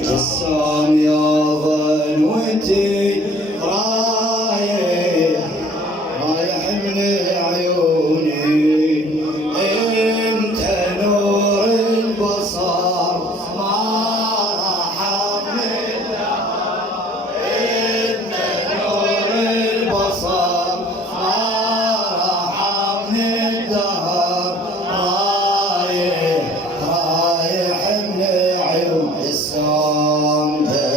السام يا ظنوتي رايح من عيوني، انت نور البصر ما راح من الدهر، انت نور البصر ما راح من الدهر، رايح من عيون السام.